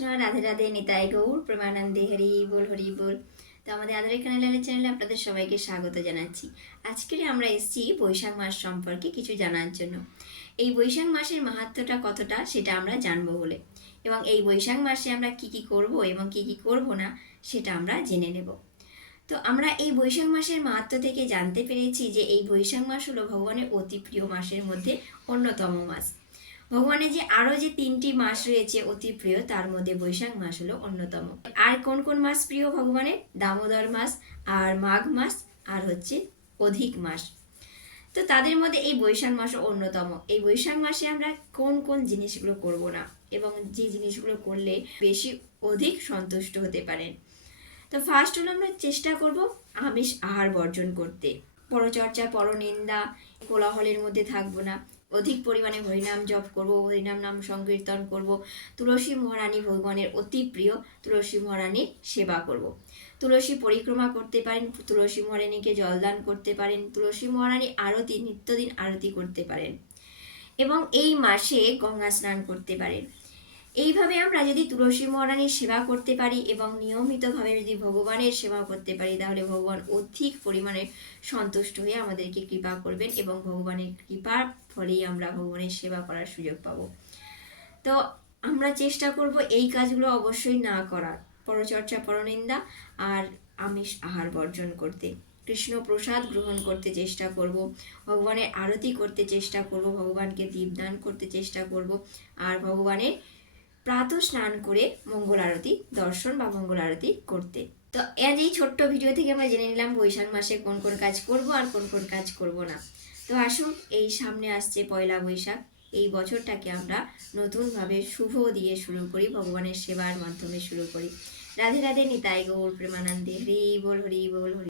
রাধে রাধে, নিতাই গৌর প্রেমানন্দে, হরি বল হরি বল। তো আমাদের আধার চ্যানেলে আপনাদের সবাইকে স্বাগত জানাচ্ছি। আজকে আমরা এসেছি বৈশাখ মাস সম্পর্কে কিছু জানার জন্য। এই বৈশাখ মাসের মাহাত্ম্যটা কতটা সেটা আমরা জানবো বলে, এবং এই বৈশাখ মাসে আমরা কি কি করব এবং কি কি করব না সেটা আমরা জেনে নেব। তো আমরা এই বৈশাখ মাসের মাহাত্ম্য থেকে জানতে পেরেছি যে এই বৈশাখ মাস হলো ভগবানের অতি প্রিয় মাসের মধ্যে অন্যতম মাস। ভগবানের যে আরো যে 3টি মাস রয়েছে অতি প্রিয়, তার মধ্যে বৈশাখ মাস হলো অন্যতম। আর কোন কোন মাস প্রিয় ভগবানের? দামোদর মাস, আর মাঘ মাস, আর হচ্ছে অধিক মাস। তো তাদের মধ্যে এই বৈশাখ মাসও অন্যতম। এই বৈশাখ মাসে আমরা কোন কোন জিনিসগুলো করব না এবং যে জিনিসগুলো করলে বেশি অধিক সন্তুষ্ট হতে পারেন। তো ফার্স্ট হলো আমরা চেষ্টা করব আমিষ আহার বর্জন করতে। পরচর্চা, পরনিন্দা, কোলাহলের মধ্যে থাকবো না। অধিক পরিমাণে হরিনাম জপ করব, হরিনাম নাম সংকীর্তন করব। তুলসী মহারানী ভগবানের অতি প্রিয়, তুলসী মহারানীর সেবা করব। তুলসী পরিক্রমা করতে পারেন, তুলসী মহারানীকে জলদান করতে পারেন, তুলসী মহারানী আরতি, নিত্যদিন আরতি করতে পারেন, এবং এই মাসে গঙ্গা স্নান করতে পারেন। এইভাবে আমরা যদি তুলসী মহারানীর সেবা করতে পারি এবং নিয়মিতভাবে যদি ভগবানের সেবা করতে পারি, তাহলে ভগবান অধিক পরিমাণে সন্তুষ্ট হয়ে আমাদেরকে কৃপা করবেন এবং ভগবানের কৃপার ফলেই আমরা ভগবানের সেবা করার সুযোগ পাব। তো আমরা চেষ্টা করব এই কাজগুলো অবশ্যই না করার, পরচর্চা, পরনিন্দা আর আমিষ আহার বর্জন করতে। কৃষ্ণ প্রসাদ গ্রহণ করতে চেষ্টা করব, ভগবানের আরতি করতে চেষ্টা করব, ভগবানকে দীপদান করতে চেষ্টা করব, আর ভগবানের প্রাতঃ স্নান করে মঙ্গল আরতি দর্শন বা মঙ্গল আরতি করতে। তো আজ এই ছোট্ট ভিডিও থেকে আমরা জেনে নিলাম বৈশাখ মাসে কোন কোন কাজ করব আর কোন কোন কাজ করব না। তো আসুন, এই সামনে আসছে পয়লা বৈশাখ, এই বছরটাকে আমরা নতুনভাবে শুভ দিয়ে শুরু করি, ভগবানের সেবার মাধ্যমে শুরু করি। রাধে রাধে, নিতাই গৌর প্রেমানন্দে, হরি বল হরি বল হরি।